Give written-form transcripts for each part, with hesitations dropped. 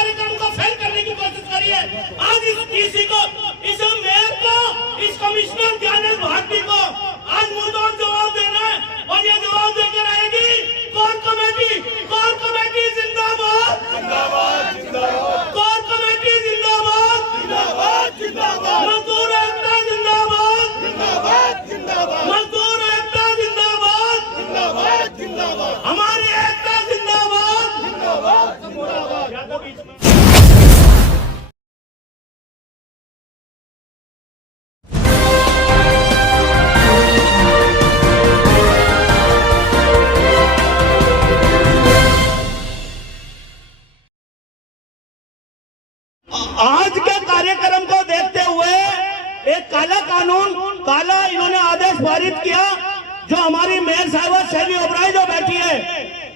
कार्यक्रम को फेल करने की कोशिश करी है। आज इस डीसी को, इस मेयर को, इस कमिश्नर ज्ञानेश भारती को आज मुंहतोड़ जवाब देना है और ये जवाब देकर रहेगी। कोर कमेटी जिंदाबाद, जिंदाबाद, जिंदाबाद। कोर कमेटी जिंदाबाद, जिंदाबाद, जिंदाबाद। मजदूर एकता जिंदाबाद, जिंदाबाद, जिंदाबाद। मजदूर एकता जिंदाबाद, जिंदाबाद, जिंदाबाद। हमारी एकता जिंदाबाद, जिंदाबाद, जिंदाबाद। आज के कार्यक्रम को देखते हुए एक काला कानून, काला इन्होंने आदेश पारित किया, जो हमारी मेयर साहिबा शैली ओबराय जो बैठी है,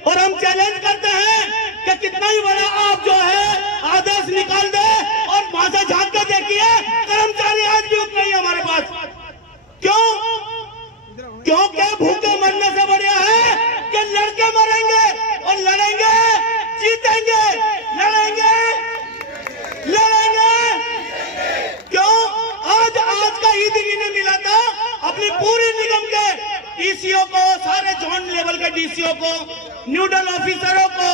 और हम चैलेंज करते हैं कि कितना ही बड़ा आप जो है आदेश निकाल दे और वहां से झांक के देखिए, कर्मचारी आज भी उतने ही हमारे पास। क्यों? क्योंकि भूखे मरने से बढ़िया है कि लड़के मरेंगे और लड़ेंगे, जीतेंगे, लड़ेंगे, लड़ेंगे। क्यों? आज का ही दिन इन्हें मिला था अपनी पूरी निगम के डीसीओ को, सारे जोन लेवल के डीसीओ को, न्यूडल ऑफिसरों को,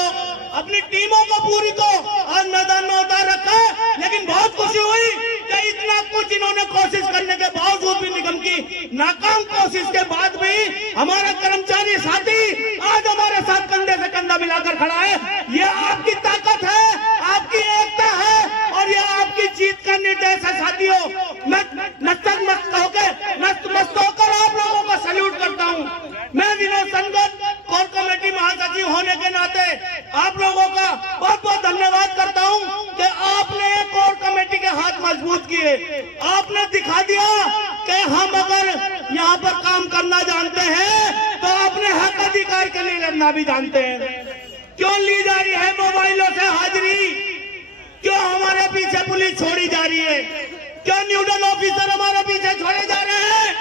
अपनी टीमों को पूरी को आज मैदान में उतार रखा। लेकिन बहुत खुशी हुई कि इतना कुछ इन्होंने कोशिश करने के बावजूद भी, निगम की नाकाम कोशिश के बाद भी हमारा कर्मचारी साथी आज हमारे साथ कंधे से कंधा मिलाकर खड़ा है। ये आपकी ताकत है, आपकी एकता है और ये आपकी जीत का निर्देश है। साथियों, मैं नतमस्तक होकर आप लोगों को सैल्यूट करता हूँ। मैं विनोद संगत कोर कमेटी महासचिव होने के नाते आप लोगों का बहुत बहुत धन्यवाद करता हूं कि आपने कोर कमेटी के हाथ मजबूत किए। आपने दिखा दिया कि हम अगर यहाँ पर काम करना जानते हैं तो अपने हक अधिकार के लिए लड़ना भी जानते हैं। क्यों ली जा रही है मोबाइलों से हाजिरी? क्यों हमारे पीछे पुलिस छोड़ी जा रही है? क्यों न्यूडल ऑफिसर हमारे पीछे छोड़े जा रहे हैं?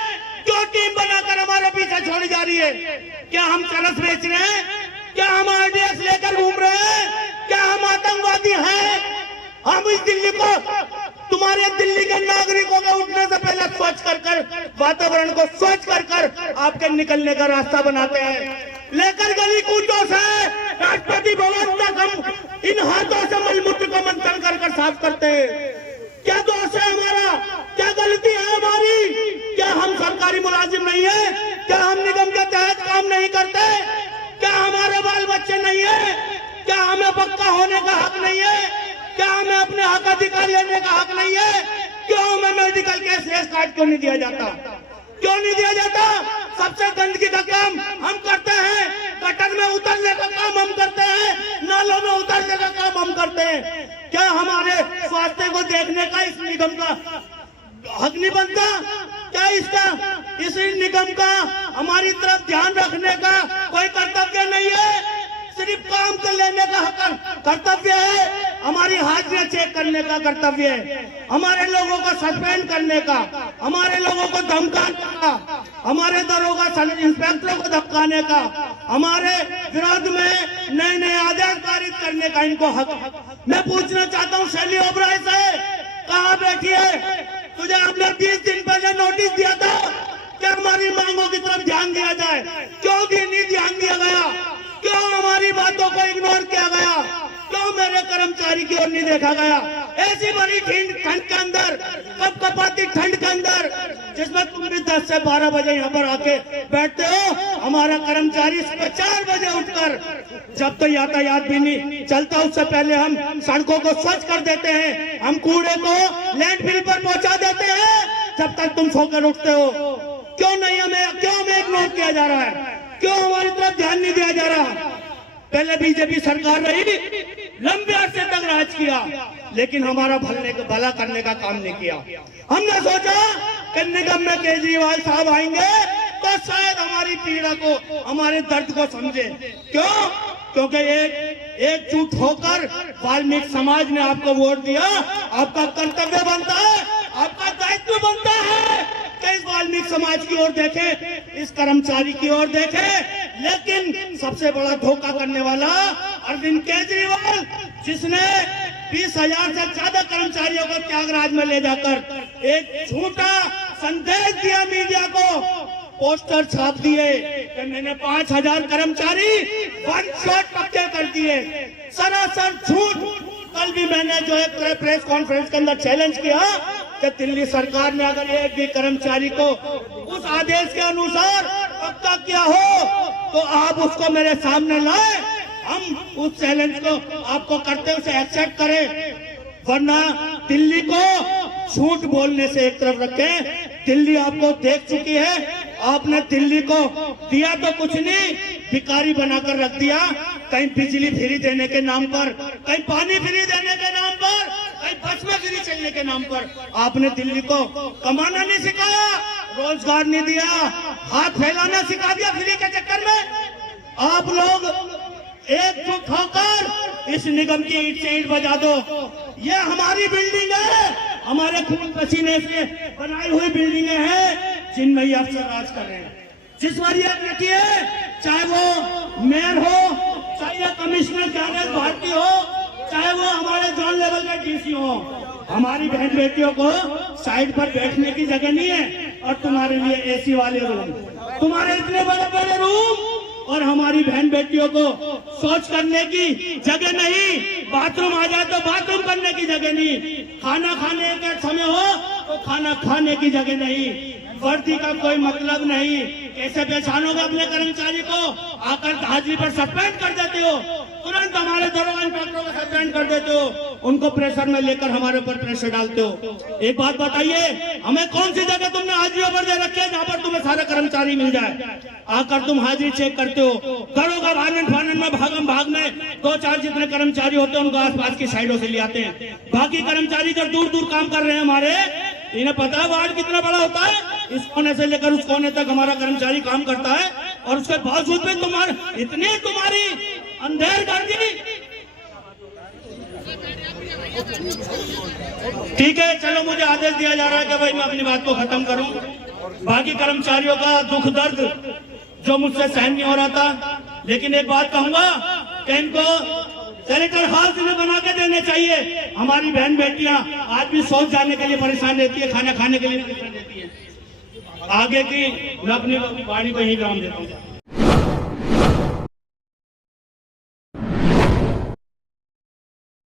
क्यों टीम बनाकर हमारे पीछे छोड़ी जा रही है? क्या हम चरस बेच रहे हैं? क्या हम आरडीएक्स लेकर घूम रहे हैं? क्या हम आतंकवादी हैं? हम इस दिल्ली को, तुम्हारे दिल्ली के नागरिकों के उठने से पहले स्वच्छ कर वातावरण को स्वच्छ कर आपके निकलने का रास्ता बनाते हैं। लेकर गली कूचों से राष्ट्रपति भवन तक हम इन हाथों से मलमूत्र को मंथन कर साफ करते हैं। क्या दोष है हमारा? क्या गलती है हमारी? क्या हम सरकारी मुलाजिम नहीं है? क्या हम निगम के तहत काम नहीं करते? क्या हमारे बाल बच्चे नहीं है? क्या हमें पक्का होने का हक नहीं है? क्या हमें अपने हक अधिकार लेने का हक नहीं है? क्यों हमें मेडिकल के रेस कार्ड क्यों नहीं दिया जाता? क्यों नहीं दिया जाता? सबसे गंदगी का काम हम करते हैं, गटर में उतरने का काम हम करते हैं, नालों में उतरने का काम हम करते हैं। क्या हमारे स्वास्थ्य को देखने का इस निगम का हक नहीं बनता? क्या इस निगम का हमारी तरफ ध्यान रखने का कोई कर्तव्य नहीं है? सिर्फ काम कर लेने का कर्तव्य है, हमारी हाजिरी चेक करने का कर्तव्य है, हमारे लोगों को सस्पेंड करने का, हमारे लोगों को धमकाने का, हमारे दरोगा इंस्पेक्टरों को धमकाने का, हमारे विरोध में नए नए आदेश पारित करने का इनको हक। मैं पूछना चाहता हूँ शैली ओबराय से, कहाँ बैठी है? तुझे हमने 20 दिन पहले नोटिस दिया था कि हमारी मांगों की तरफ ध्यान दिया जाए। क्यों नहीं ध्यान दिया गया? क्यों हमारी बातों को इग्नोर किया गया? क्यों मेरे कर्मचारी की ओर नहीं देखा गया? ऐसी बड़ी ठंड के अंदर, कपकपाती ठंड के अंदर, जिसमें तुम भी 10 से 12 बजे यहाँ पर आके बैठते हो, हमारा कर्मचारी सुबह 4 बजे उठकर, जब तो यातायात भी नहीं चलता उससे पहले हम सड़कों को स्वच्छ कर देते हैं, हम कूड़े को लैंडफिल पर पहुंचा देते हैं, जब तक तुम सोकर उठते हो। क्यों हमें इग्नोर किया जा रहा है? क्यों हमारी तरफ ध्यान नहीं दिया जा रहा? पहले बीजेपी सरकार रही, लंबे अरसे तक राज किया, लेकिन हमारा भला करने का काम नहीं किया। हमने सोचा कि निगम में केजरीवाल साहब आएंगे तो शायद हमारी पीड़ा को, हमारे दर्द को समझे। क्यों? क्योंकि एकजुट होकर वाल्मीकि समाज ने आपको वोट दिया। आपका कर्तव्य बनता है, आपका दायित्व बनता है कि इस वाल्मीकि समाज की ओर देखें, इस कर्मचारी की ओर देखें। लेकिन सबसे बड़ा धोखा करने वाला अरविंद केजरीवाल, जिसने 20,000 से ज्यादा कर्मचारियों को त्यागराज में ले जाकर एक झूठा संदेश दिया मीडिया को, पोस्टर छाप दिए कि मैंने 5,000 कर्मचारी वन शॉट पक्के कर दिए। सरासर झूठ। कल भी मैंने जो है प्रेस कॉन्फ्रेंस के अंदर चैलेंज किया कि दिल्ली सरकार ने अगर एक भी कर्मचारी को उस आदेश के अनुसार पक्का किया हो तो आप उसको मेरे सामने लाए, हम उस चैलेंज को आपको करते उसे एक्सेप्ट करें, वरना दिल्ली को झूठ बोलने से एक तरफ रखें। दिल्ली आपको देख चुकी है, आपने दिल्ली को दिया तो कुछ नहीं, भिखारी बनाकर रख दिया। कहीं बिजली फ्री देने के नाम पर, कहीं पानी फ्री देने के नाम पर, कहीं बस में फ्री चलने के नाम पर आपने दिल्ली को कमाना नहीं सिखाया, रोजगार नहीं दिया, हाथ फैलाना सिखा दिया फ्री के चक्कर में। आप लोग एकजुट होकर इस निगम की ईंट से ईंट बजा दो। ये हमारी बिल्डिंग है, हमारे खून पसीने से बनाई हुई बिल्डिंगें हैं जिनमें ये अफसर राज कर रहे हैं। जिस पर ये रखिए, चाहे वो मेयर हो, चाहे कमिश्नर ज्ञानेश भारती हो, चाहे वो हमारे जोन लेवल के डीसी हो, हमारी बहन बेटियों को साइड पर बैठने की जगह नहीं है। और तुम्हारे लिए एसी वाले रूम, तुम्हारे इतने बड़े बड़े रूम, और हमारी बहन बेटियों को शौच करने की जगह नहीं, बाथरूम आ जाए तो बाथरूम करने की जगह नहीं, खाना खाने का समय हो तो खाना खाने की जगह नहीं, वर्दी का कोई मतलब नहीं। कैसे पहचानोगे अपने कर्मचारी को? आकर हाजिरी पर सस्पेंड कर देते हो, तुरंत हमारे दरोगा इंस्पेक्टरों को सस्पेंड कर देते हो, उनको प्रेशर में लेकर हमारे ऊपर प्रेशर डालते हो। एक बात बताइए, हमें कौन सी जगह तुमने हाजिरी पर दे रखी है जहाँ पर तुम्हें सारे कर्मचारी मिल जाए? आकर तुम हाजिरी चेक करते हो, दरोगा भागन में भागम भाग में 2-4 जितने कर्मचारी होते हैं उनको आसपास की साइडों से ले आते हैं। बाकी कर्मचारी जो दूर दूर काम कर रहे हैं हमारे, इन्हें पता है वार्ड कितना बड़ा होता है, इस कोने से लेकर उस कोने तक हमारा कर्मचारी काम करता है, और उसके बावजूद भी तुम्हारी अंधेर कर दी। ठीक है, चलो मुझे आदेश दिया जा रहा है कि भाई मैं अपनी बात को खत्म करूं। बाकी कर्मचारियों का दुख दर्द जो मुझसे सहन नहीं हो रहा था, लेकिन एक बात कहूंगा कि इनको सेनेटर हाउस में बना के देने चाहिए। हमारी बहन बेटियां आज भी शौच जाने के लिए परेशान रहती है, खाना खाने के लिए परेशान रहती है। आगे की मैं अपनी वाणी को ही विराम देता हूँ।